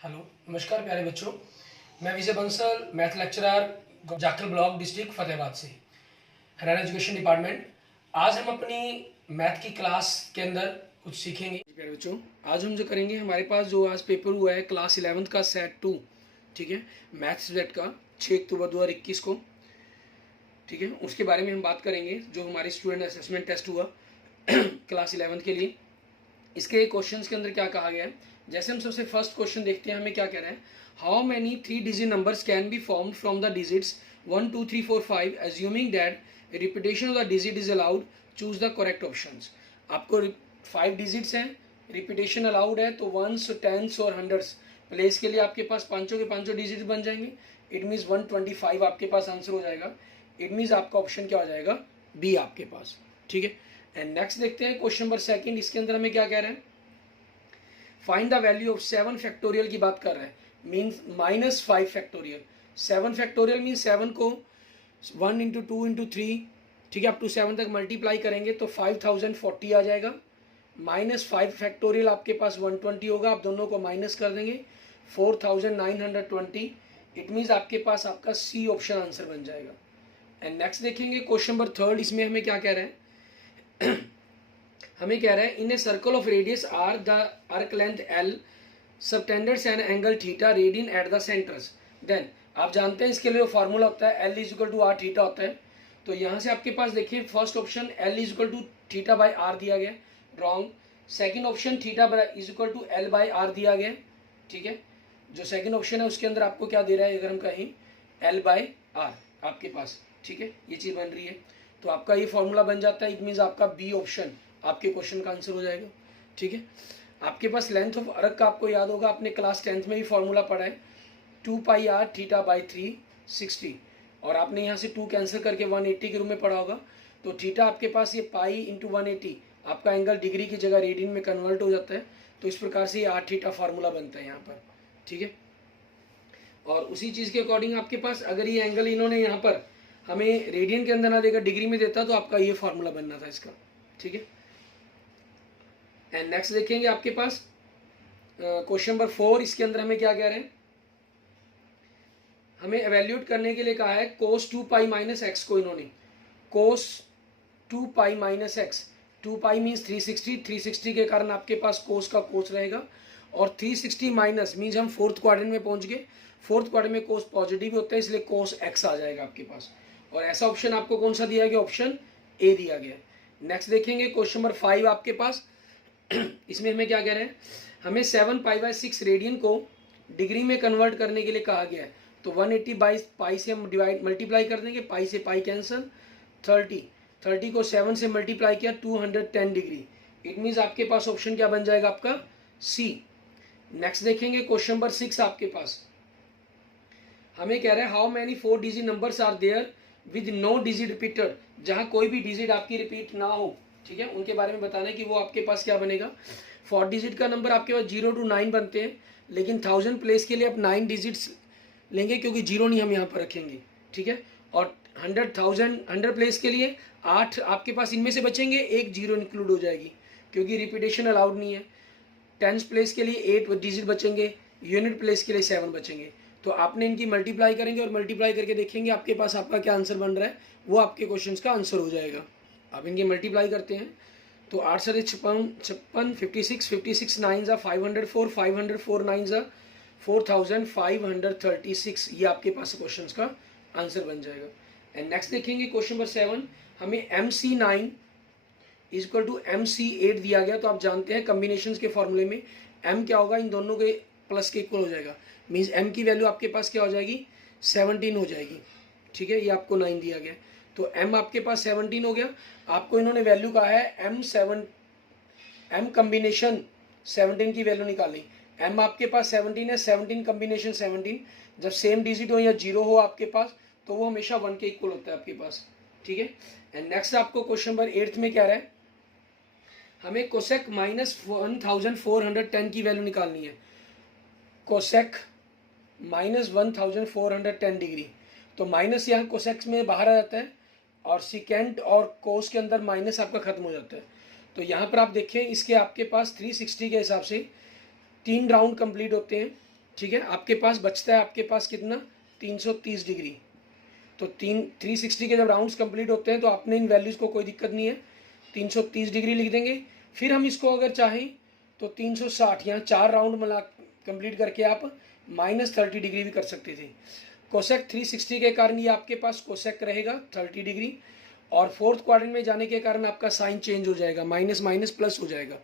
Hello, नमस्कार प्यारे बच्चों। मैं Vijay Bansal, math lecturer, Jakhal block, district Fatehabad से, हरियाणा एजुकेशन डिपार्टमेंट। आज हम अपनी मैथ की क्लास के अंदर कुछ सीखेंगे। प्यारे बच्चों, आज हम जो करेंगे, हमारे पास जो आज पेपर हुआ है क्लास 11th का सेट 2, ठीक है, मैथ सब्जेक्ट का 6 अक्टूबर 2021 को, ठीक है, उसके बारे में हम बात करेंगे। जो हमारे स्टूडेंट असेसमेंट टेस्ट हुआ क्लास 11th के लिए, इसके क्वेश्चंस के अंदर क्या कहा गया है। जैसे हम सबसे फर्स्ट क्वेश्चन देखते हैं, हमें क्या कह रहा है, how many 3 digit numbers can be formed from the digits 1 2 3 4 5 assuming that repetition of the digit is allowed, choose the correct options. आपको 5 डिजिट्स हैं, रिपीटेशन अलाउड है, तो वंस, टेंस और हंड्रेड्स प्लेस के लिए आपके पास पांचों के पांचों डिजिट बन जाएंगे। इट मीन्स 125 आपके पास आंसर हो जाएगा। इट मीन्स आपका ऑप्शन क्या हो जाएगा, बी आपके पास, ठीक है। एंड नेक्स्ट देखते हैं क्वेश्चन नंबर सेकंड। इसके अंदर हमें क्या कह रहे हैं, find the value of 7 factorial की बात कर रहे हैं, मीन्स -5 फैक्टोरियल। 7 फैक्टोरियल मीन्स 7 को 1 इंटू 2 इंटू 3, ठीक है, अप टू 7 तक मल्टीप्लाई करेंगे तो 5040 आ जाएगा। -5 फैक्टोरियल आपके पास 120 होगा, आप दोनों को माइनस कर देंगे 4920। इट मीन्स आपके पास आपका सी ऑप्शन आंसर बन जाएगा। एंड नेक्स्ट देखेंगे क्वेश्चन नंबर थर्ड। इसमें हमें क्या कह रहे हैं हमें कह रहा है, in a circle of radius R the arc length L, subtends and angle theta, radian at the centres. Then आप जानते हैं इसके लिए फॉर्मूला होता है L is equal to R theta होता है। तो यहाँ से आपके पास देखिए first option L is equal to theta by R दिया गया, wrong. Second option theta is equal to L by R दिया गया, ठीक है। जो सेकंड ऑप्शन है उसके अंदर आपको क्या दे रहा है, अगर हम कहें एल बाई आर आपके पास, ठीक है, ये चीज़ बन रही है, तो आपका ये फॉर्मूला बन जाता है। इट मीन्स आपका बी ऑप्शन आपके क्वेश्चन का आंसर हो जाएगा, ठीक है। आपके पास लेंथ ऑफ आर्क का आपको याद होगा, आपने क्लास 10th में भी फॉर्मूला पढ़ा है, 2 पाई आर थीटा बाई 360, और आपने यहाँ से 2 कैंसिल करके 180 के रूप में पढ़ा होगा। तो थीटा आपके पास ये पाई इंटू 180, आपका एंगल डिग्री की जगह रेडियन में कन्वर्ट हो जाता है। तो इस प्रकार से ये आर थीटा फार्मूला बनता है यहाँ पर, ठीक है। और उसी चीज़ के अकॉर्डिंग आपके पास अगर ये एंगल इन्होंने यहाँ पर हमें रेडियन के अंदर ना देकर डिग्री में देता तो आपका ये फार्मूला बनना था इसका, ठीक है। एंड नेक्स्ट देखेंगे आपके पास क्वेश्चन नंबर 4। इसके अंदर हमें क्या कह रहे हैं, हमें एवेल्यूट करने के लिए कहा है कोस 2 पाई माइनस एक्स को, इन्होंने कोस 2 पाई माइनस एक्स, 2 पाई मीन्स 360, 360 के कारण आपके पास कोस का कोस रहेगा, और 360 माइनस मीन्स हम फोर्थ क्वाड्रेंट में पहुंच गए। फोर्थ क्वाड्रेंट में कोस पॉजिटिव होता है, इसलिए कोस एक्स आ जाएगा आपके पास। और ऐसा ऑप्शन आपको कौन सा दिया गया, ऑप्शन ए दिया गया। नेक्स्ट देखेंगे क्वेश्चन नंबर 5 आपके पास। इसमें हमें क्या कह रहे हैं, हमें 7 पाई बाई 6 रेडियन को डिग्री में कन्वर्ट करने के लिए कहा गया है। तो 180 बाई पाई से हम डिवाइड मल्टीप्लाई कर देंगे, पाई से पाई कैंसल, 30 को 7 से मल्टीप्लाई किया 210 डिग्री। इट मीन्स आपके पास ऑप्शन क्या बन जाएगा, आपका सी। नेक्स्ट देखेंगे क्वेश्चन नंबर 6 आपके पास। हमें कह रहे हैं how many 4 digit numbers are there with no digit repeated, जहां कोई भी डिजिट आपकी रिपीट ना हो, ठीक है, उनके बारे में बताना है कि वो आपके पास क्या बनेगा। 4 डिजिट का नंबर आपके पास 0 to 9 बनते हैं, लेकिन 1000 प्लेस के लिए आप 9 डिजिट्स लेंगे, क्योंकि 0 नहीं हम यहाँ पर रखेंगे, ठीक है। और 100 प्लेस के लिए 8 आपके पास इनमें से बचेंगे, एक 0 इंक्लूड हो जाएगी क्योंकि रिपीटेशन अलाउड नहीं है। 10 प्लेस के लिए 8 डिजिट बचेंगे, यूनिट प्लेस के लिए 7 बचेंगे। तो आपने इनकी मल्टीप्लाई करेंगे और मल्टीप्लाई करके देखेंगे आपके पास आपका क्या आंसर बन रहा है, वो आपके क्वेश्चंस का आंसर हो जाएगा। आप इनकी मल्टीप्लाई करते हैं तो 8 से 56, 56 9 जा 504, 504 9 जा 4536, ये आपके पास क्वेश्चंस का आंसर बन जाएगा। एंड नेक्स्ट देखेंगे क्वेश्चन नंबर 7। हमें MC9 is equal to MC8 दिया गया। तो आप जानते हैं कम्बिनेशन के फॉर्मूले में m क्या होगा, इन दोनों के प्लस के इक्वल हो जाएगा, मीन्स m की वैल्यू आपके पास क्या हो जाएगी, 17 हो जाएगी, ठीक है। ये आपको 9 दिया गया, तो m आपके पास 17 हो गया। आपको इन्होंने वैल्यू कहा है m कम्बिनेशन 17 की वैल्यू निकाली। m आपके पास 17 है, 17 कम्बिनेशन 17, जब सेम डिजिट हो या 0 हो आपके पास तो वो हमेशा 1 के इक्वल होता है आपके पास, ठीक है। एंड नेक्स्ट आपको क्वेश्चन नंबर 8 में क्या रहा है, हमें कोसेक माइनस 1410 की वैल्यू निकालनी है। कोसेक माइनस 1410 डिग्री, तो माइनस यहाँ कोसेक्स में बाहर आ जाता है, और सिकेंट और कोस के अंदर माइनस आपका खत्म हो जाता है। तो यहाँ पर आप देखें, इसके आपके पास 360 के हिसाब से 3 राउंड कंप्लीट होते हैं, ठीक है, आपके पास बचता है आपके पास कितना 330 डिग्री। तो 360 के जब राउंड्स कंप्लीट होते हैं तो आपने इन वैल्यूज़ को कोई दिक्कत नहीं है, 330 डिग्री लिख देंगे। फिर हम इसको अगर चाहें तो 360 यहाँ 4 राउंड मिला कंप्लीट करके आप -30 डिग्री भी कर सकते थे। कोसेक 360 के कारण ये आपके पास कोसेक रहेगा 30 डिग्री, और फोर्थ क्वाड्रेंट में जाने के कारण आपका साइन चेंज हो जाएगा, माइनस माइनस प्लस हो जाएगा।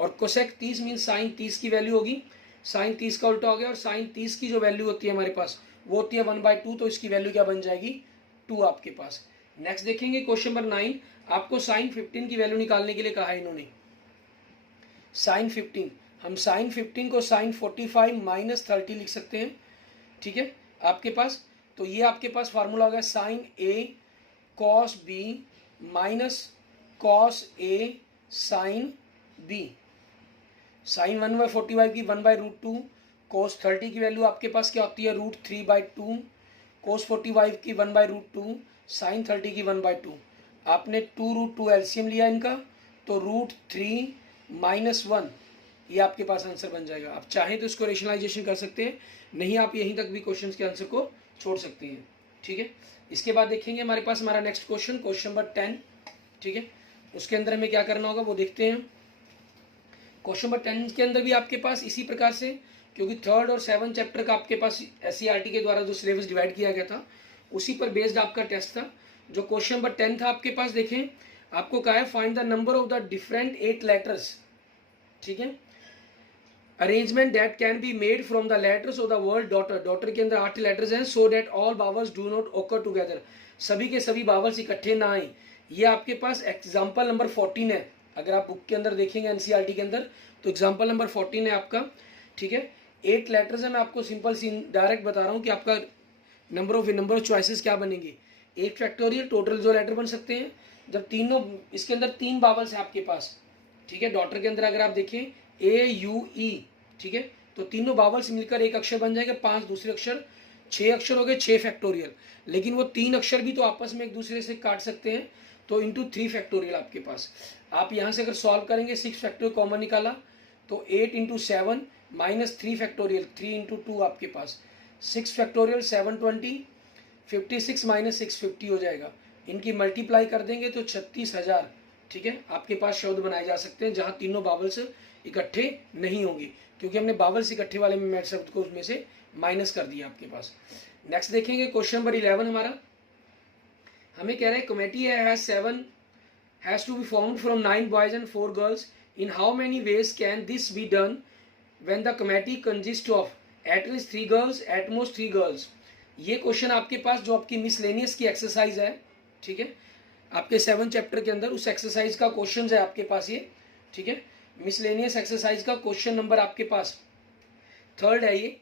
और कोसेक 30 मीन साइन 30 की वैल्यू होगी, साइन 30 का उल्टा हो गया, और साइन 30 की जो वैल्यू होती है हमारे पास वो होती है 1/2, तो इसकी वैल्यू क्या बन जाएगी 2 आपके पास। नेक्स्ट देखेंगे क्वेश्चन नंबर 9, आपको साइन 15 की वैल्यू निकालने के लिए कहा है इन्होंने। साइन 15, हम साइन 15 को साइन 45 माइनस 30 लिख सकते हैं, ठीक है आपके पास। तो ये आपके पास फार्मूला होगा sign A cos B minus cos A sine B. Sign 1/45 की 1/√2, कोस 30 की वैल्यू आपके पास क्या होती है √3/2, कोस 45 की 1/√2, साइन 30 की 1/2। आपने 2√2 एलसीएम लिया इनका, तो √3 - 1 ये आपके पास आंसर बन जाएगा। आप चाहें तो इसको रेशनलाइजेशन कर सकते हैं, नहीं आप यहीं तक भी क्वेश्चन के आंसर को छोड़ सकते हैं, ठीक है। इसके बाद देखेंगे हमारे पास हमारा नेक्स्ट क्वेश्चन, क्वेश्चन नंबर 10, ठीक है। उसके अंदर हमें क्या करना होगा वो देखते हैं। क्वेश्चन नंबर 10 के अंदर भी आपके पास इसी प्रकार से, क्योंकि 3rd और 7th चैप्टर का आपके पास SCERT के द्वारा जो सिलेबस डिवाइड किया गया था उसी पर बेस्ड आपका टेस्ट था। जो क्वेश्चन नंबर 10 था आपके पास, देखें आपको कहा है find the number of the different 8 letters, ठीक है, arrangement that can be made from the letters of the word daughter. Daughter के अंदर 8 लेटर्स हैं, so that all bowels do not ओकर टुगेदर, सभी के सभी बावल्स इकट्ठे ना आए। ये आपके पास एग्जाम्पल नंबर 14 है, अगर आप बुक के अंदर देखेंगे NCERT के अंदर तो एग्जाम्पल नंबर 14 है आपका, ठीक है। 8 लेटर्स है, मैं आपको सिंपल सी डायरेक्ट बता रहा हूँ कि आपका नंबर ऑफ चॉइसेस क्या बनेंगे। 8 फैक्टोरियल टोटल जो लेटर बन सकते हैं, जब तीनों इसके अंदर 3 बावल्स हैं आपके पास, ठीक है। डॉटर के अंदर अगर आप देखें AUE, ठीक है, तो तीनों बावल्स मिलकर एक अक्षर बन जाएगा, 5 दूसरे अक्षर, 6 अक्षर हो गए 6 फैक्टोरियल। लेकिन वो 3 अक्षर भी तो आपस में एक दूसरे से काट सकते हैं, तो इंटू 3 फैक्टोरियल आपके पास। आप यहाँ से अगर सॉल्व करेंगे 6 फैक्टोरियल कॉमन निकाला तो 8 × 7 - 3 फैक्टोरियल, 3 × 2 आपके पास 6 फैक्टोरियल 720, 56 - 650 हो जाएगा। इनकी मल्टीप्लाई कर देंगे तो 36,000, ठीक है, आपके पास शब्द बनाए जा सकते हैं जहाँ तीनों बावल्स इकट्ठे नहीं होंगे, क्योंकि हमने बावल्स इकट्ठे वाले में शब्द को उसमें से माइनस कर दिया आपके पास। नेक्स्ट देखेंगे क्वेश्चन नंबर 11 हमारा, हमें कह रहा है committee has to be formed from 9 boys and 4 girls, in how many ways can this be done when the committee consist of at least 3 girls at most 3 girls. ये question आपके पास जो आपकी मिसलेनियस की एक्सरसाइज है, ठीक है, आपके 7 चैप्टर के अंदर उस एक्सरसाइज का क्वेश्चन है आपके पास ये, ठीक है, मिसलेनियस एक्सरसाइज का क्वेश्चन नंबर आपके पास 3rd है ये।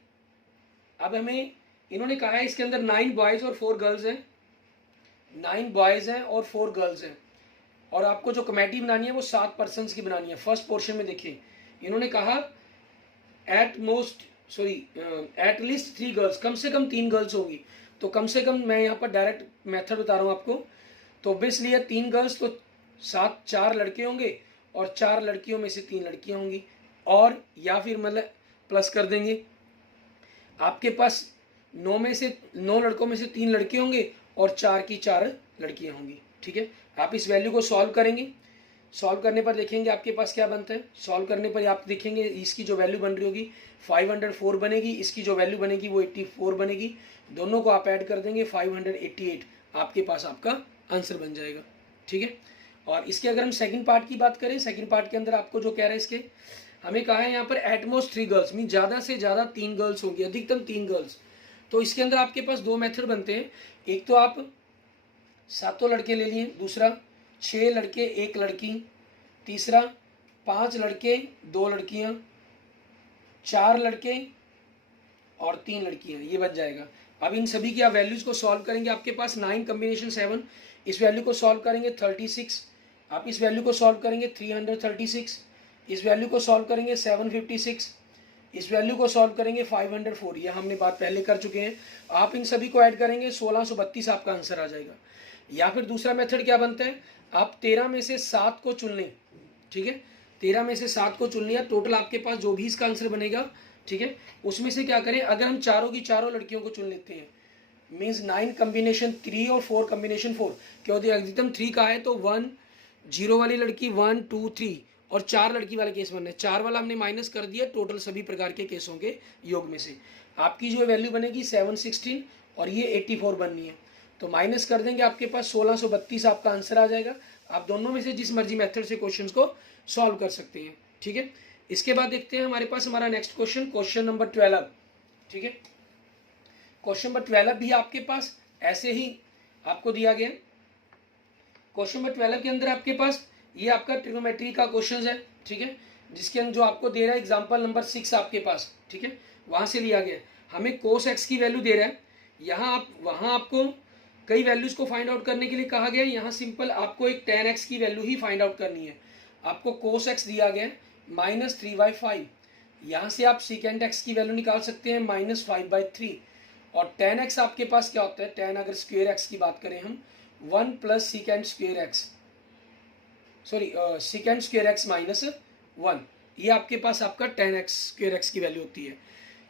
अब हमें इन्होंने कहा है इसके अंदर 9 बॉयज और 4 गर्ल्स हैं, 9 बॉयज हैं और 4 गर्ल्स हैं, और आपको जो कमेटी बनानी है वो 7 पर्सन्स की बनानी है। फर्स्ट पोर्शन में देखिए इन्होंने कहा एट लीस्ट 3 गर्ल्स, कम से कम 3 गर्ल्स होगी। तो कम से कम मैं यहाँ पर डायरेक्ट मेथड बता रहा हूँ आपको, तो ऑब्वियसली 3 गर्ल्स तो 4 लड़के होंगे और 4 लड़कियों में से 3 लड़कियाँ होंगी, और या फिर मतलब प्लस कर देंगे, आपके पास 9 लड़कों में से 3 लड़के होंगे और 4 की 4 लड़कियाँ होंगी, ठीक है। आप इस वैल्यू को सॉल्व करेंगे, सॉल्व करने पर देखेंगे आपके पास क्या बनता है। सॉल्व करने पर आप देखेंगे इसकी जो वैल्यू बन रही होगी 504 बनेगी, इसकी जो वैल्यू बनेगी वो 84 बनेगी, दोनों को आप ऐड कर देंगे 588, आपके पास आपका आंसर बन जाएगा, ठीक है। और इसके अगर हम सेकंड पार्ट की बात करें, सेकंड पार्ट के अंदर आपको जो कह रहा है इसके, हमें कहा है यहाँ पर एटमोस्ट 3 गर्ल्स, मीन ज़्यादा से ज़्यादा 3 गर्ल्स होंगी, अधिकतम 3 गर्ल्स। तो इसके अंदर आपके पास 2 मेथड बनते हैं, एक तो आप 7 लड़के ले लिए, दूसरा 6 लड़के 1 लड़की, तीसरा 5 लड़के 2 लड़कियां, 4 लड़के और 3 लड़कियां, ये बच जाएगा। अब इन सभी की आप वैल्यूज़ को सॉल्व करेंगे, आपके पास 9 कम्बिनेशन 7, इस वैल्यू को सॉल्व करेंगे 36, आप इस वैल्यू को सॉल्व करेंगे 336, इस वैल्यू को सॉल्व करेंगे 756, इस वैल्यू को सॉल्व करेंगे 504, यह हमने बात पहले कर चुके हैं। आप इन सभी को ऐड करेंगे 1632, आपका आंसर आ जाएगा। या फिर दूसरा मेथड क्या बनता है, आप 13 में से 7 को चुन लें, ठीक है, 13 में से 7 को चुन लिया, टोटल आपके पास जो भी इसका आंसर बनेगा ठीक है। उसमें से क्या करें, अगर हम चारों की चारों लड़कियों को चुन लेते हैं, मीन्स 9 कम्बिनेशन 3 और 4 कम्बिनेशन 4, क्या होती है, अधिकतम 3 का है तो 1 0 वाली लड़की 1 2 3 और 4 लड़की वाले केस बनने, 4 वाला हमने माइनस कर दिया टोटल सभी प्रकार के केसों के योग में से। आपकी जो वैल्यू बनेगी 716 और ये 84 बननी है, तो माइनस कर देंगे, आपके पास 1632 आपका आंसर आ जाएगा। आप दोनों में से जिस मर्जी मेथड से क्वेश्चंस को सॉल्व कर सकते हैं, ठीक है। इसके बाद देखते हैं हमारे पास हमारा नेक्स्ट क्वेश्चन, क्वेश्चन नंबर 12, ठीक है। क्वेश्चन नंबर 12 भी आपके पास ऐसे ही आपको दिया गया। क्वेश्चन नंबर 12 के अंदर आपके पास ये आपका ट्रिग्नोमेट्री का क्वेश्चन है, ठीक है, जिसके अंदर जो आपको दे रहा है एग्जाम्पल नंबर 6 आपके पास, ठीक है, वहां से लिया गया। हमें कोस एक्स की वैल्यू दे रहा है, यहाँ आप वहां आपको कई वैल्यूज को फाइंड आउट करने के लिए कहा गया है। यहाँ सिंपल आपको एक tan x की वैल्यू ही फाइंड आउट करनी है। आपको कोस एक्स दिया गया है -3/5, यहाँ से आप सीकेंट एक्स की वैल्यू निकाल सकते हैं -5/3, और tan x आपके पास क्या होता है, tan अगर स्क्वेयर एक्स की बात करें हम 1 + secant square x, sorry secant square x -1, ये आपके पास आपका tan x स्क्वेयर एक्स की वैल्यू होती है।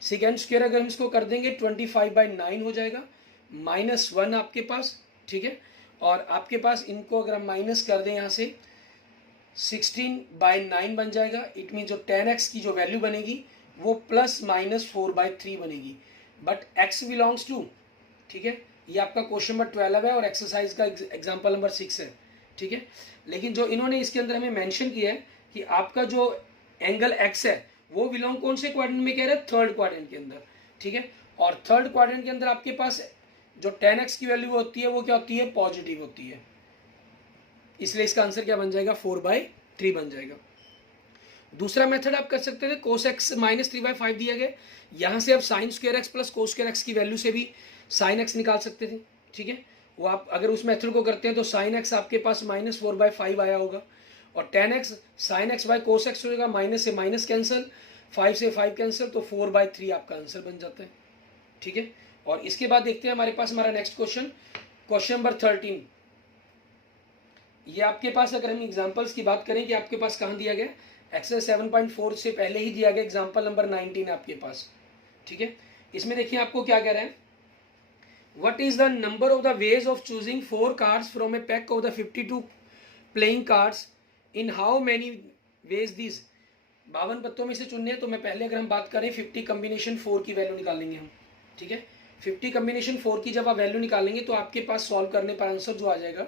सीकेंट स्क्वेयर अगर हम इसको कर देंगे 25/9 हो जाएगा, -1 आपके पास, ठीक है, और आपके पास इनको अगर हम माइनस कर दें यहाँ से 16/9 बन जाएगा। इट मीन जो tan x की जो वैल्यू बनेगी वो ±4/3 बनेगी, बट x बिलोंग्स टू, ठीक है, ये आपका क्वेश्चन नंबर 12 है और एक्सरसाइज का एग्जाम्पल नंबर 6 है, ठीक है। लेकिन जो इन्होंने इसके अंदर हमें मेंशन किया है कि आपका जो एंगल x है वो बिलोंग कौन से क्वाड्रेंट में कह रहे हैं, थर्ड क्वाड्रेंट के अंदर, ठीक है। और थर्ड क्वाड्रेंट के अंदर आपके पास जो tan x की वैल्यू होती है वो क्या होती है, पॉजिटिव होती है, इसलिए इसका आंसर क्या बन जाएगा, 4/3 बन जाएगा। दूसरा मेथड आप कर सकते थे, कोस एक्स -3/5 दिया गया, यहाँ से आप sine square x plus cos square x की वैल्यू से भी साइन एक्स निकाल सकते थे, ठीक है। वो आप अगर उस मेथड को करते हैं तो साइन एक्स आपके पास -4/5 आया होगा, और tan x sine x by cos x हो जाएगा, माइनस से माइनस कैंसिल, 5 से 5 कैंसिल, तो 4/3 आपका आंसर बन जाता है, ठीक है। और इसके बाद देखते हैं हमारे पास हमारा नेक्स्ट क्वेश्चन, क्वेश्चन नंबर 13। ये आपके पास अगर हम एग्जांपल्स की बात करें कि आपके पास कहाँ दिया गया, एक्सरसाइज 7.4 से पहले ही दिया गया एग्जांपल नंबर 19 आपके पास, ठीक है। इसमें देखिए आपको क्या कह रहा है, what is the number of the ways of choosing 4 cards from A pack of the 52 playing cards, in how many ways this, 52 पत्तों में से चुनने हैं। तो मैं पहले अगर हम बात करें 50 कम्बिनेशन 4 की वैल्यू निकालेंगे हम, ठीक है। 50 कम्बिनेशन 4 की जब आप वैल्यू निकालेंगे तो आपके पास सॉल्व करने पर आंसर जो आ जाएगा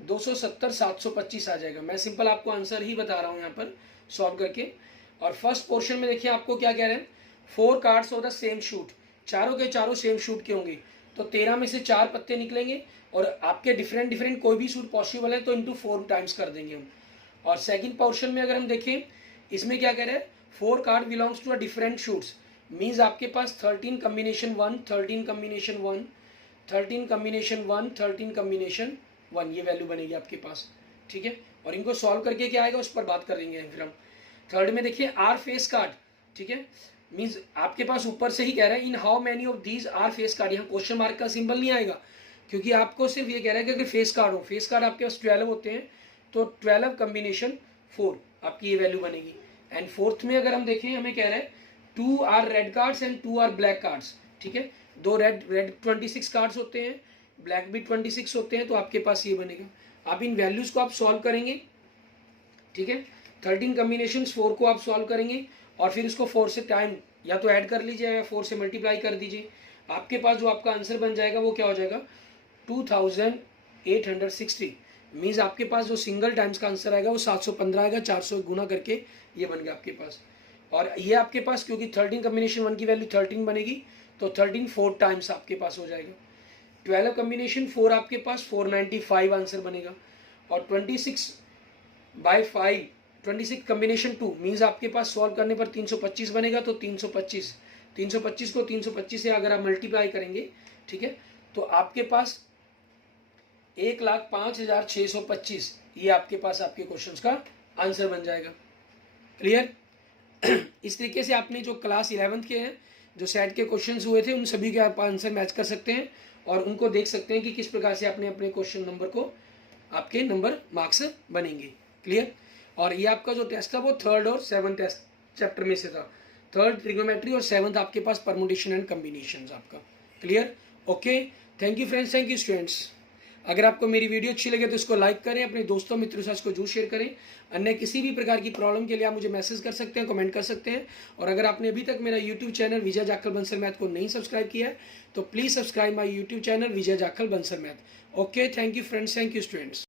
270 725 आ जाएगा। मैं सिंपल आपको आंसर ही बता रहा हूँ यहाँ पर सॉल्व करके। और फर्स्ट पोर्शन में देखिए आपको क्या कह रहे हैं, 4 cards of the same shoot, चारों के चारों सेम शूट के होंगे, तो 13 में से 4 पत्ते निकलेंगे, और आपके डिफरेंट डिफरेंट कोई भी शूट पॉसिबल है तो इंटू 4 टाइम्स कर देंगे हम। और सेकंड पोर्शन में अगर हम देखें, इसमें क्या कह रहे हैं, 4 card belongs to a different suits, means आपके पास 13 कम्बिनेशन 1, 13 कम्बिनेशन 1, 13 कम्बिनेशन 1, 13 कम्बिनेशन 1, ये वैल्यू बनेगी आपके पास, ठीक है। और इनको सॉल्व करके क्या आएगा उस पर बात करेंगे फिर हम। थर्ड में देखिए आर फेस कार्ड, ठीक है, मीन्स आपके पास ऊपर से ही कह रहा है in how many of these are face card, यहाँ क्वेश्चन मार्क का सिंबल नहीं आएगा, क्योंकि आपको सिर्फ ये कह रहा है कि अगर फेस कार्ड हो, फेस कार्ड आपके पास 12 होते हैं, तो 12 कम्बिनेशन 4 आपकी ये वैल्यू बनेगी। एंड फोर्थ में अगर हम देखें, हमें कह रहा है 2 are red cards and 2 are black cards, ठीक है, 2 रेड 26 कार्ड्स होते हैं, ब्लैक भी 26 होते हैं, तो आपके पास ये बनेगा। आप इन वैल्यूज को आप सॉल्व करेंगे, ठीक है, 13 कम्बिनेशन 4 को आप सॉल्व करेंगे, और फिर इसको 4 से टाइम या तो ऐड कर लीजिए या 4 से मल्टीप्लाई कर दीजिए। आपके पास जो आपका आंसर बन जाएगा वो क्या हो जाएगा, 2860, मीन्स आपके पास जो सिंगल टाइम्स का आंसर आएगा वो 715 आएगा, 400 गुना करके ये बन गया आपके पास। और ये आपके पास क्योंकि 13 कम्बिनेशन 1 की वैल्यू 13 बनेगी, तो 13 4 टाइम्स आपके पास हो जाएगा। 12 कम्बिनेशन 4 आपके पास 495 आंसर बनेगा, और 26 कम्बिनेशन 2 मीन्स आपके पास सॉल्व करने पर 325 बनेगा, तो 325 को 325 से अगर आप मल्टीप्लाई करेंगे, ठीक है, तो आपके पास 1,05,625, ये आपके पास आपके क्वेश्चंस का आंसर बन जाएगा। क्लियर? इस तरीके से आपने जो क्लास 11th के हैं, जो सेट के क्वेश्चंस हुए थे, उन सभी के आप आंसर मैच कर सकते हैं और उनको देख सकते हैं कि किस प्रकार से आपने अपने क्वेश्चन नंबर को, आपके नंबर मार्क्स बनेंगे। क्लियर? और ये आपका जो टेस्ट था वो 3rd और 7th टेस्ट चैप्टर में से था। थर्ड ट्रिग्नोमेट्री और सेवंथ आपके पास परमुटेशन एंड कम्बिनेशन आपका। Clear? Okay, thank you friends, thank you students. अगर आपको मेरी वीडियो अच्छी लगे तो इसको लाइक करें, अपने दोस्तों मित्रों के साथ इसको जरूर शेयर करें। अन्य किसी भी प्रकार की प्रॉब्लम के लिए आप मुझे मैसेज कर सकते हैं, कमेंट कर सकते हैं। और अगर आपने अभी तक मेरा यूट्यूब चैनल विजय जाखल बंसल मैथ को नहीं सब्सक्राइब किया है तो please subscribe my YouTube channel Vijay Jakhal Bansal math. Okay, thank you friends, thank you students.